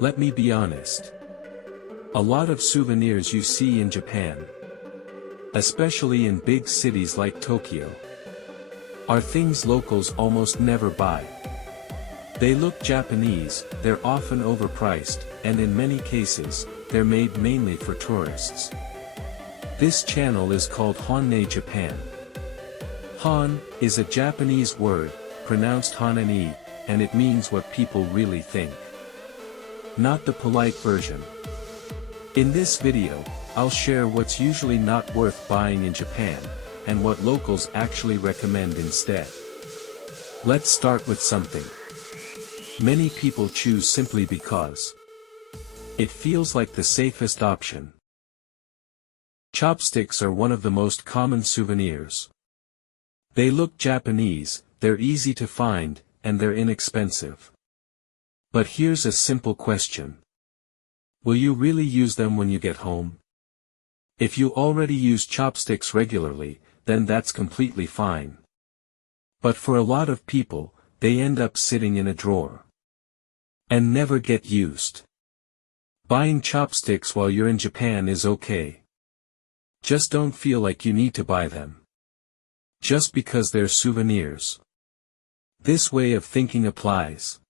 Let me be honest. A lot of souvenirs you see in Japan, especially in big cities like Tokyo, are things locals almost never buy. They look Japanese, they're often overpriced, and in many cases, they're made mainly for tourists. This channel is called Honne Japan. Hon is a Japanese word, pronounced hon-ne, and it means what people really think, not the polite version. In this video, I'll share what's usually not worth buying in Japan, and what locals actually recommend instead. Let's start with something many people choose simply because it feels like the safest option. Chopsticks are one of the most common souvenirs. They look Japanese, they're easy to find, and they're inexpensive. But here's a simple question. Will you really use them when you get home? If you already use chopsticks regularly, then that's completely fine. But for a lot of people, they end up sitting in a drawer and never get used. Buying chopsticks while you're in Japan is okay. Just don't feel like you need to buy them just because they're souvenirs. This way of thinking applies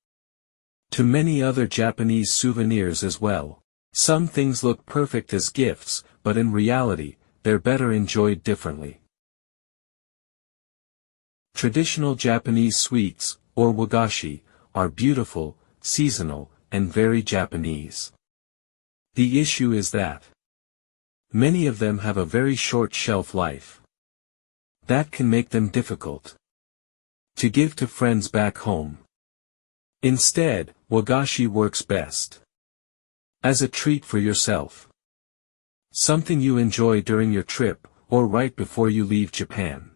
to many other Japanese souvenirs as well. Some things look perfect as gifts, but in reality, they're better enjoyed differently. Traditional Japanese sweets, or wagashi, are beautiful, seasonal, and very Japanese. The issue is that many of them have a very short shelf life. That can make them difficult to give to friends back home. Instead, wagashi works best as a treat for yourself. Something you enjoy during your trip, or right before you leave Japan.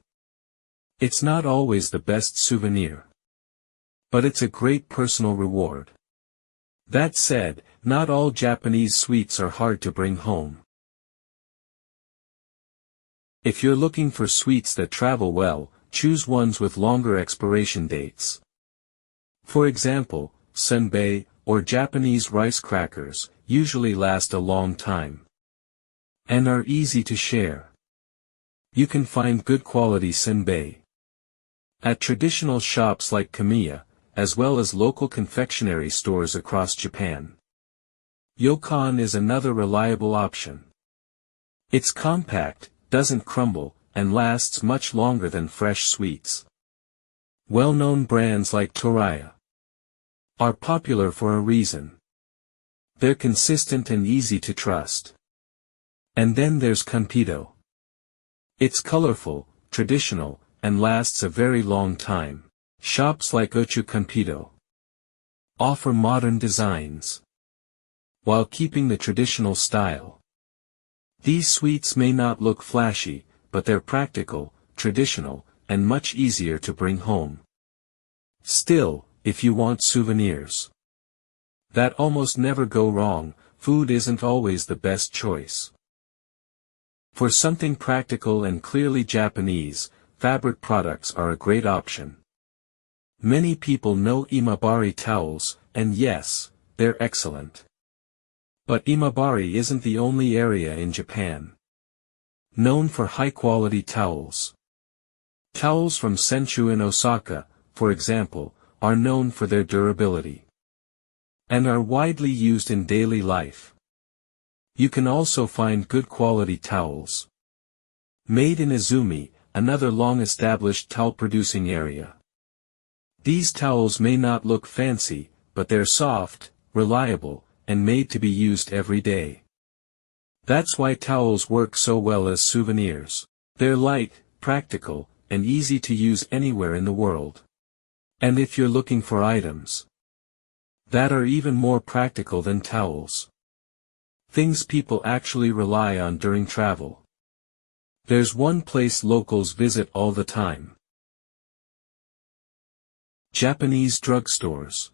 It's not always the best souvenir, but it's a great personal reward. That said, not all Japanese sweets are hard to bring home. If you're looking for sweets that travel well, choose ones with longer expiration dates. For example, senbei, or Japanese rice crackers, usually last a long time and are easy to share. You can find good quality senbei at traditional shops like Kamiya, as well as local confectionery stores across Japan. Yokan is another reliable option. It's compact, doesn't crumble, and lasts much longer than fresh sweets. Well-known brands like Toraya are popular for a reason. They're consistent and easy to trust. And then there's konpeito. It's colorful, traditional, and lasts a very long time. Shops like Uchu Konpeito offer modern designs while keeping the traditional style. These sweets may not look flashy, but they're practical, traditional, and much easier to bring home. Still, if you want souvenirs that almost never go wrong, food isn't always the best choice. For something practical and clearly Japanese, fabric products are a great option. Many people know imabari towels, and yes, they're excellent. But imabari isn't the only area in Japan known for high-quality towels. Towels from Senshu in Osaka, for example, are known for their durability and are widely used in daily life. You can also find good quality towels made in Izumi, another long-established towel-producing area. These towels may not look fancy, but they're soft, reliable, and made to be used every day. That's why towels work so well as souvenirs. They're light, practical, and easy to use anywhere in the world. And if you're looking for items that are even more practical than towels, things people actually rely on during travel, there's one place locals visit all the time. Japanese drugstores.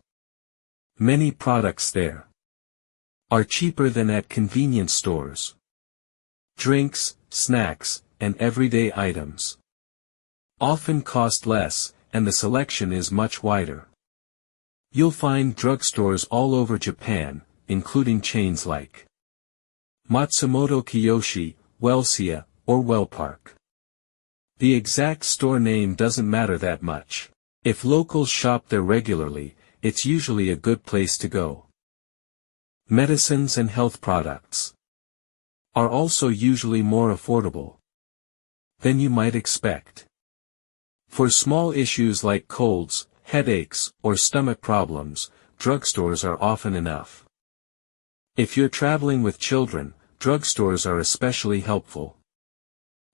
Many products there are cheaper than at convenience stores. Drinks, snacks, and everyday items often cost less, and the selection is much wider. You'll find drugstores all over Japan, including chains like Matsumoto Kiyoshi, Welsia, or Wellpark. The exact store name doesn't matter that much. If locals shop there regularly, it's usually a good place to go. Medicines and health products are also usually more affordable than you might expect. For small issues like colds, headaches, or stomach problems, drugstores are often enough. If you're traveling with children, drugstores are especially helpful.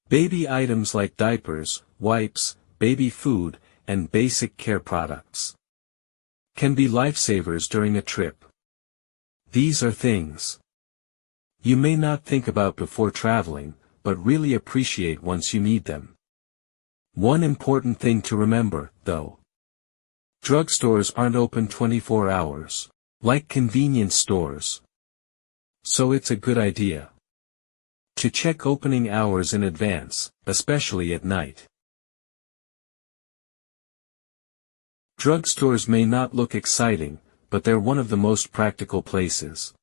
Baby items like diapers, wipes, baby food, and basic care products can be lifesavers during a trip. These are things you may not think about before traveling, but really appreciate once you need them. One important thing to remember, though. Drugstores aren't open 24 hours, like convenience stores. So it's a good idea to check opening hours in advance, especially at night. Drugstores may not look exciting, but they're one of the most practical places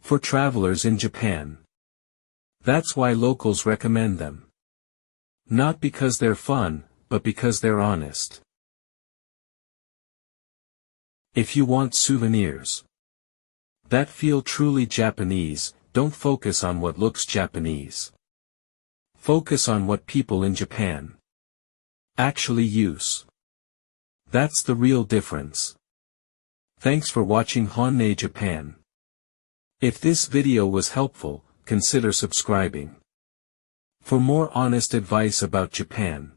for travelers in Japan. That's why locals recommend them. Not because they're fun, but because they're honest. If you want souvenirs that feel truly Japanese, don't focus on what looks Japanese. Focus on what people in Japan actually use. That's the real difference. Thanks for watching Honne Japan. If this video was helpful, consider subscribing for more honest advice about Japan.